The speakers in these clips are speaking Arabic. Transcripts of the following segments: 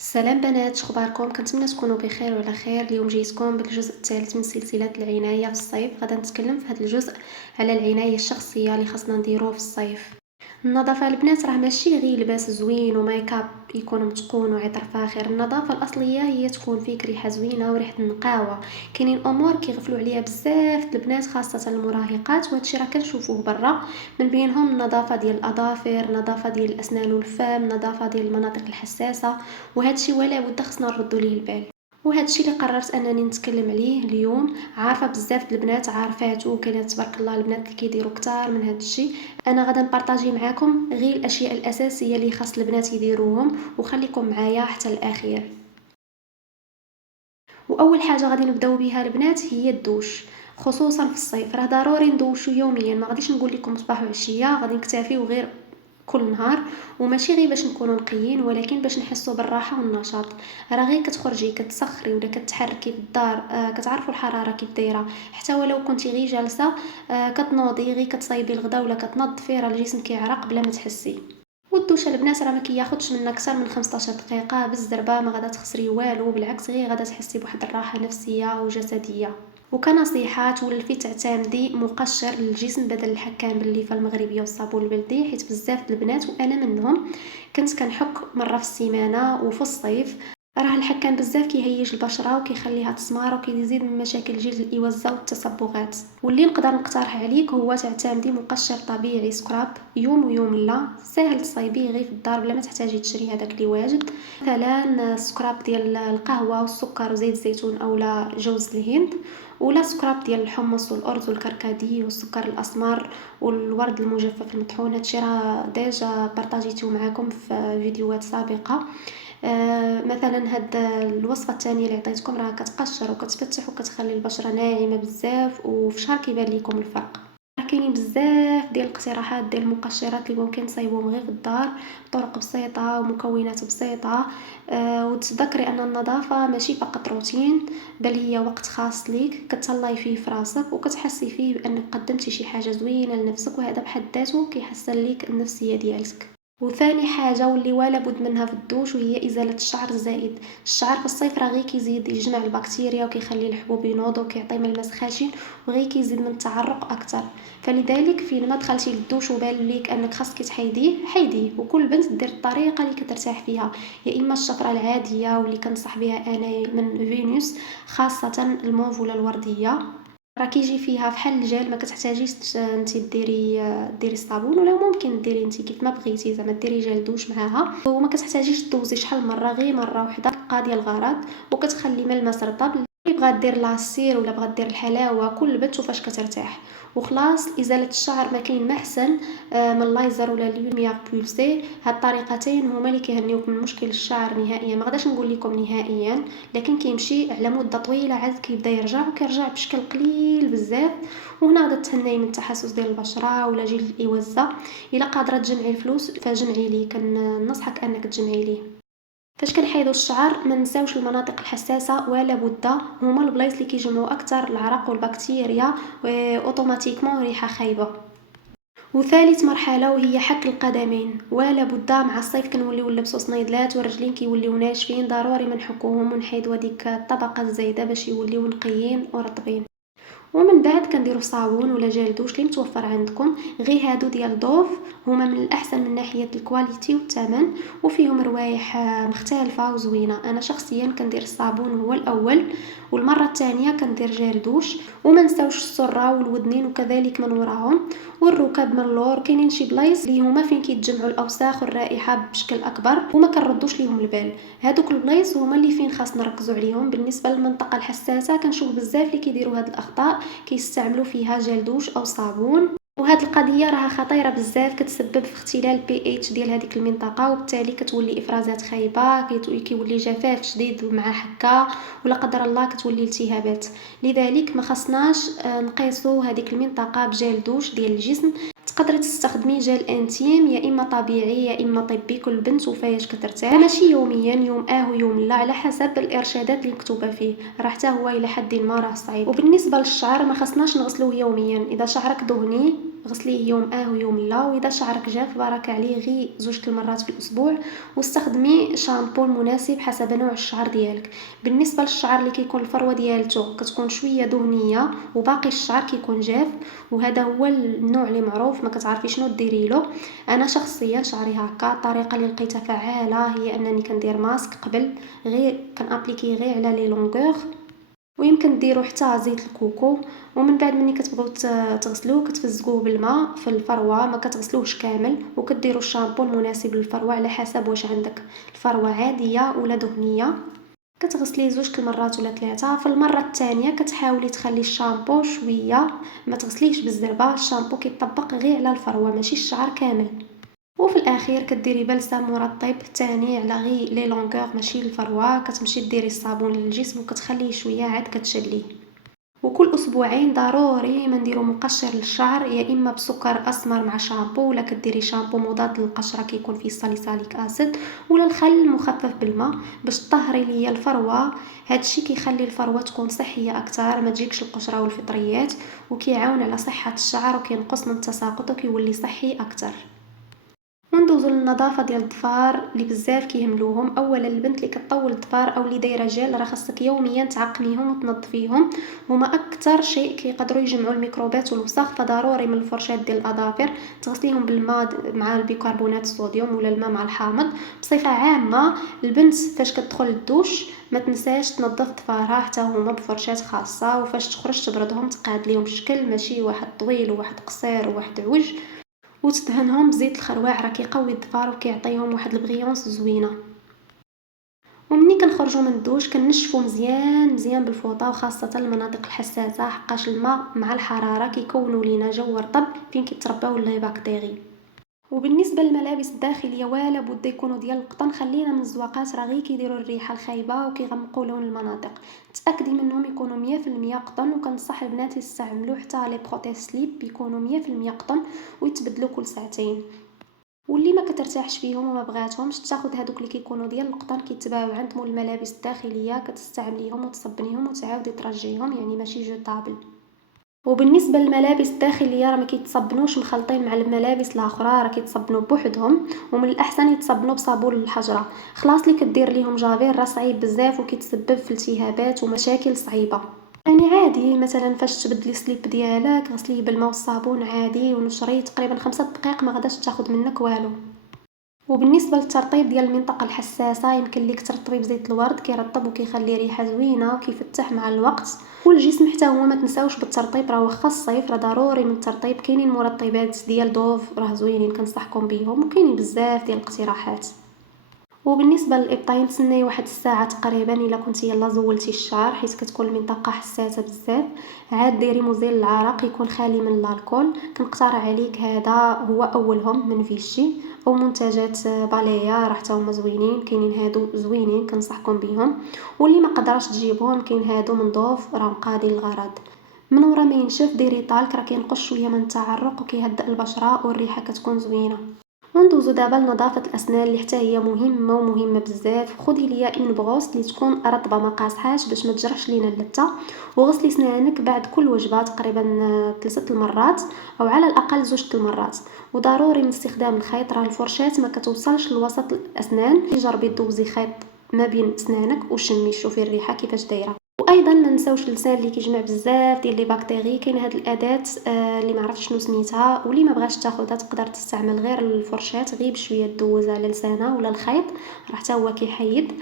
السلام بنات، شخباركم؟ كنتمنى تكونوا بخير وعلى خير. اليوم جيتكم بالجزء الثالث من سلسله العنايه في الصيف. غادا نتكلم في هذا الجزء على العنايه الشخصيه اللي خاصنا نديروه في الصيف. النظافه البنات راه ماشي غير لباس زوين وميك اب يكون متقون وعطر فاخر. النظافه الاصليه هي تكون فيك ريحه زوينه وريحه النقاوه. كاينين امور كيغفلوا عليها بزاف البنات خاصه المراهقات، وهادشي راه كنشوفوه برا. من بينهم النظافه ديال الاظافر، النظافه ديال الاسنان والفم، النظافه ديال المناطق الحساسه، وهادشي ولا بد خصنا نردو ليه البال. وهادشي اللي قررت انني نتكلم عليه اليوم. عارفه بزاف البنات عارفاتو، كاين تبارك الله البنات اللي كيديروا كتار من هادشي. انا غادا نبارطاجي معاكم غير الاشياء الاساسيه اللي خاص البنات يديروهم، وخليكم معايا حتى الاخير. واول حاجه غادي نبداو بها البنات هي الدوش. خصوصا في الصيف راه ضروري ندوشو يوميا. ما غاديش نقول لكم صباح وعشيه، غادي نكتفيو غير كل نهار. وماشي غير باش نكونوا نقيين، ولكن باش نحسوا بالراحه والنشاط. راه غير كتخرجي كتسخري ولا كتحركي في الدار، كتعرفوا الحراره كيف دايره. حتى ولو كنتي غير جالسه، كتنوضي غير كتصايبي الغدا ولا كتنظفي، راه الجسم كيعرق بلا ما تحسي. والدوش البنات راه ما كياخذش منا اكثر من 15 دقيقه بالزربه. ما غادا تخسري والو، بالعكس غير غادا تحسي بواحد الراحه نفسيه وجسديه. وكنصيحه تولفي تعتمدي مقشر للجسم بدل الحكام بالليفه المغربيه والصابون البلدي، حيت بزاف البنات وانا منهم كنت كنحك مره في السيمانه. وفي الصيف راه الحكام بزاف كيهيج البشره وكيخليها تسمار وكيزيد من مشاكل الجلد الإوزة والتصبغات. واللي نقدر نقترح عليك هو تعتمدي مقشر طبيعي سكراب يوم ويوم لا. ساهل تصايبيه غير في الدار بلا ما تحتاجي تشري هذاك اللي واجد. مثلا سكراب ديال القهوه والسكر وزيت الزيتون اولا جوز الهند، ولا سكراب ديال الحمص والارز والكركديه والسكر الاسمر والورد المجفف المطحون. هادشي راه ديجا بارطاجيتو معاكم في فيديوهات سابقه. مثلا هاد الوصفه الثانيه اللي عطيتكم راه كتقشر وكتفتح وكتخلي البشره ناعمه بزاف، وفي شهر كيبان لكم الفرق. راه كاينين بزاف ديال الاقتراحات ديال المقشرات اللي ممكن تصايبوهم غير في الدار بطرق بسيطه ومكونات بسيطه. وتذكري ان النظافه ماشي فقط روتين، بل هي وقت خاص ليك كتهلاي فيه في راسك وكتحسي فيه بانك قدمتي شي حاجه زوينه لنفسك، وهذا بحد ذاته كيحسن ليك النفسيه ديالك. وثاني حاجه واللي ولا بد منها في الدوش وهي ازاله الشعر الزائد. الشعر في الصيف راه غير كيزيد يجمع البكتيريا وكيخلي الحبوب ينوضوا وكيعطي ملمس خشن، وغير كيزيد من التعرق اكثر. فلذلك فين ما دخلتي للدوش وبان ليك انك خاصك تحيديه حيديه، وكل بنت دير الطريقه اللي كترتاح فيها. يا اما الشفره العاديه واللي كنصح بها انا من فينوس، خاصه الموف ولا الورديه، راه كيجي فيها فحال الجل. ما كتحتاجيش انت ديري الصابون، ولا ممكن ديري انت كيف ما بغيتي زعما ديري جل دوش معاها. وما كتحتاجيش دوزي شحال مره، غير مره واحده قاضيه الغرض. وكتخلي ملمس رطب. اللي بغات دير لاسير ولا بغات دير الحلاوه كل بنت وفاش كترتاح. وخلاص ازاله الشعر ما كاين ما احسن من اللايزر ولا لوميير بولسي. هاد الطريقتين هما اللي كيهنيوك من مشكل الشعر نهائيا. ما غاداش نقول لكم نهائيا، لكن كيمشي على مده طويله عاد كيبدا يرجع، وكيرجع بشكل قليل بزاف. وهنا غادا تهناي من التحسس ديال البشره ولا جلد الاوزه. الا قادره تجمعي الفلوس فجمعي ليه، كننصحك انك تجمعي ليه. فاش كنحيدو الشعر ما نساوش المناطق الحساسه ولا بد. هما البلايص اللي كيجمعوا اكثر العرق والبكتيريا اوتوماتيكمون ريحه خايبه. وثالث مرحله وهي حك القدمين. ولا بد مع الصيف كنوليو نلبسو صنيدلات والرجلين كيوليو ناشفين، ضروري ما نحكوهم ونحيدو هذيك الطبقه الزايده باش يوليو نقيين ورطبين. ومن بعد كنديروا صابون ولا جل دوش اللي متوفر عندكم. غير هادو ديال دوف هما من الاحسن من ناحيه الكواليتي والثمن، وفيهم روايح مختلفه وزوينه. انا شخصيا كندير الصابون هو الاول، والمره الثانيه كندير جل دوش. وما نساوش السره والودنين وكذلك من وراهم والركب من اللور. كاينين شي بلايص اللي هما فين كيتجمعوا الاوساخ والرائحه بشكل اكبر وما كنردوش ليهم البال. هادوك البلايص هما اللي فين خاص نركزوا عليهم. بالنسبه للمنطقه الحساسه كنشوف بزاف اللي كيديروا هاد الاخطاء، كيستعملوا فيها جل دوش او صابون. وهاد القضيه راها خطيره بزاف، كتسبب في اختلال بي اتش ديال هذيك المنطقه، وبالتالي كتولي افرازات خايبه، كيولي مجفاف شديد مع حكه، ولا قدر الله كتولي التهابات. لذلك ما خصناش نقيسوا هذيك المنطقه بجل دوش ديال الجسم. تقدري تستخدمي جل انتيم يا اما طبيعي يا اما طبي، كل بنت وفاش كترتاح. ماشي يوميا، يوم ويوم لا، على حسب الارشادات اللي مكتوبه فيه. راه حتى هو الى حد ما راه صعيب. وبالنسبه للشعر ما خصناش نغسلوه يوميا. اذا شعرك دهني غسليه يوم ويوم لا. واذا شعرك جاف بارك عليه غير 2 المرات في الاسبوع، واستخدمي شامبو المناسب حسب نوع الشعر ديالك. بالنسبه للشعر اللي كيكون الفروه ديالته كتكون شويه دهنيه وباقي الشعر كيكون جاف، وهذا هو النوع اللي معروف ما كتعرفي شنو ديري له. انا شخصيا شعري هكا، الطريقه اللي لقيتها فعاله هي انني كندير ماسك قبل، غير كنابليكي غير على لي لونغور، ويمكن ديروا حتى زيت الكوكو. ومن بعد ملي كتبغيو تغسلوه كتفزقوه بالماء في الفروه، ما كتغسلوهش كامل، وكديروا الشامبو المناسب للفروه على حسب واش عندك الفروه عاديه ولا دهنيه. كتغسليه 2 المرات ولا 3. في المره الثانيه كتحاولي تخلي الشامبو شويه، ما تغسليهش بالزربه. الشامبو كيطبق غير على الفروه ماشي الشعر كامل. وفي الاخير كديري بلسم مرطب تاني على غي لي لونغور ماشي الفروه. كتمشي ديري الصابون للجسم وكتخليه شويه عاد كتشليه. وكل اسبوعين ضروري ما نديرو مقشر للشعر، يا اما بسكر اسمر مع شامبو، ولا كديري شامبو مضاد للقشره كيكون فيه ساليساليك اسيد، ولا الخل مخفف بالماء باش طهري ليا الفروه. هادشي كيخلي الفروه تكون صحيه اكثر، ما تجيكش القشره والفطريات، وكيعاون على صحه الشعر وكينقص من التساقط وكيولي صحي اكثر. وندوزو للنظافه ديال الضفار اللي بزاف كيهملوهم. اولا البنت اللي كطول الضفار او اللي دايره جل راه خاصك يوميا تعقميهم وتنظفيهم، هما اكثر شيء كيقدروا يجمعوا الميكروبات والوسخ. فضروري من الفرشاه ديال الاظافر تغسليهم بالماء مع البيكربونات الصوديوم ولا الماء مع الحامض. بصفه عامه البنت فاش كتدخل الدوش ما تنساش تنظف ضفارها حتى هما بفرشاه خاصه، وفاش تخرج تبردهم تقاد ليهم شكل ماشي واحد طويل وواحد قصير وواحد عوج، وتدهنهم بزيت الخروع راه كيقوي الظفار وكيعطيهم واحد البغيونس زوينه. ومني كنخرجوا من الدوش كنشفوا مزيان مزيان بالفوطه، وخاصه المناطق الحساسه حقاش الماء مع الحراره كيكونوا لينا جو رطب فين كيترباو لي باكتيري. وبالنسبه للملابس الداخليه ولا بد يكونوا ديال القطن. خلينا من الزواقات راه غير كيديروا الريحه الخايبه وكيغمقوا لون المناطق. تاكدي منهم يكونوا 100% قطن، وكنصح البنات يستعملوا حتى لي بروتيز سليب يكونوا 100% قطن ويتبدلوا كل ساعتين. واللي ما كترتاحش فيهم وما بغاتهمش تاخد هادوك اللي كيكونوا ديال القطن كيتباعوا عند مول الملابس الداخليه، كتستعمليهم وتصبنيهم وتعاودي ترجعيهم، يعني ماشي جوطابل. وبالنسبه للملابس الداخليه راه ما كيتصبنوش مخلطين مع الملابس الاخرى، راه كيتصبنوا بوحدهم، ومن الاحسن يتصبنوا بصابون الحجره. خلاص اللي كدير ليهم جافير راه صعيب بزاف وكيتسبب في التهابات ومشاكل صعيبه. يعني عادي مثلا فاش تبدلي سليب ديالك غسليه بالماء والصابون عادي ونشريه تقريبا 5 دقائق، ما غاداش تاخد منك والو. وبالنسبه للترطيب ديال المنطقه الحساسه يمكن ليك ترطبي بزيت الورد، كيرطب وكيخلي ريحه زوينه وكيفتح مع الوقت. والجسم حتى هو ما تنساوش بالترطيب، راه واخا الصيف راه ضروري من الترطيب. كاينين مرطبات ديال دوف راه زوينين كنصحكم بهم، وكاينين بزاف ديال الاقتراحات. وبالنسبه للابطين تسناي واحد الساعه تقريبا الا كنتي يلا زولتي الشعر، حيت كتكون المنطقه حساسه بزاف. عاد ديري مزيل العرق يكون خالي من الكحول، كنقترح عليك هذا هو اولهم من فيشي، او منتجات باليا راه حتى هما زوينين، كاينين هادو زوينين كنصحكم بهم. واللي ما قدرش تجيبهم كاين هادو من دوف راه قاضي الغرض. من ورا ما ينشف ديري طالك راه كينقص شويه من التعرق وكيهدئ البشره والريحه كتكون زوينه. وندوزو دابا لنظافه الاسنان اللي حتى هي مهمه ومهمه بزاف. خدي ليا اون بغوص اللي تكون رطبه ما قاصحاش باش ما تجرحش لينا اللثه، وغسلي سنانك بعد كل وجبه تقريبا 3 المرات او على الاقل 2 المرات. وضروري من استخدام الخيط، راه الفرشاه ما كتوصلش لوسط الاسنان. جربي دوزي خيط ما بين سنانك وشمي شوفي الريحه كيفاش دايره. وايضا ما نساوش اللسان اللي كيجمع بزاف ديال لي باكتيري. كاين هاد الاداه اللي ما عرفتش شنو سميتها، واللي ما بغاش تاخذها تقدر تستعمل غير الفرشاه غير بشويه دوزها على لسانها ولا الخيط راه حتى هو كيحيد.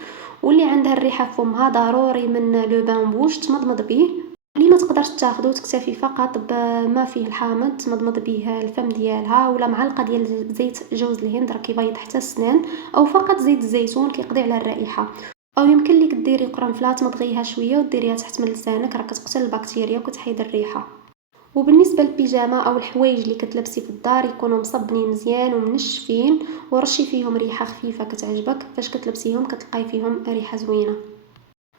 واللي عندها الريحه في فمها ضروري من لو بان بوش تمضمض به. اللي ما تقدرش تاخذه تكتفي فقط بما فيه الحامض تمضمض به الفم ديالها، ولا معلقه ديال زيت جوز الهند راه كيبيض حتى السنان، او فقط زيت الزيتون كيقضي على الرائحه. او يمكن لك ديري قرنفله تمضغيها شويه وديريها تحت من لسانك، راه كتقتل البكتيريا وكتحيد الريحه. وبالنسبه للبيجامه او الحوايج اللي كتلبسي في الدار يكونوا مصبنين مزيان ومنشفين، ورشي فيهم ريحه خفيفه كتعجبك. فاش كتلبسيهم كتلقاي فيهم ريحه زوينه.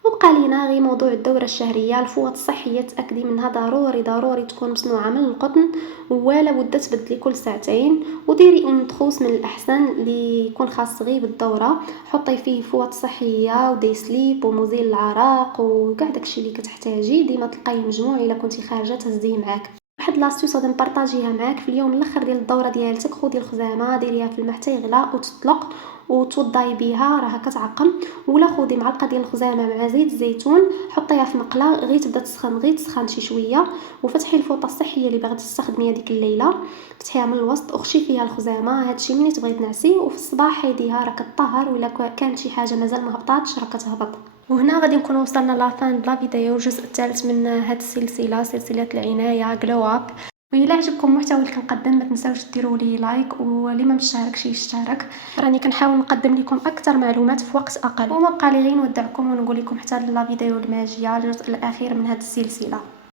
وبقى لينا غير موضوع الدوره الشهريه. الفوط الصحيه تاكدي منها ضروري تكون مصنوعه من القطن، ولا بد تبدلي كل ساعتين. وديري اون تخوص من الاحسن اللي يكون خاص غير بالدوره، حطي فيه فوط صحيه ودي سليب ومزيل العراق وكاع داكشي اللي كتحتاجي. ديما تلقايه مجموع، الا كنتي خارجه تهزيه معاك. واحد لاستيوس غادي نبارطاجيها معاك. في اليوم الاخر ديال الدوره ديالتك خدي الخزامه ديريها في الماء حتى يغلى وتطلق وتوضاي بها راها كتعقم، ولا خدي معلقه ديال الخزامه مع زيت الزيتون حطيها في مقله غير تبدا تسخن، غير تسخن شي شويه، وفتحي الفوطه الصحيه اللي باغا تستخدميها ديك الليله، فتحيها من الوسط وخشي فيها الخزامه. هادشي ملي تبغي تنعسي وفي الصباح حيديها راه كطهر، ولا كانت شي حاجه مازال ما هبطاتش راه كتهبط. وهنا غادي نكون وصلنا لافان بلا فيديو الجزء الثالث من هاد السلسله، سلسله العنايه جلو اب. وإلا عجبكم المحتوى اللي كنقدم ما تنساوش ديروا لي لايك، واللي ما مشتركش يشترك، راني كنحاول نقدم لكم اكثر معلومات في وقت اقل. وما بقى لي غير نودعكم ونقول لكم حتى لا فيديو الماجيه الجزء الاخير من هذه السلسله.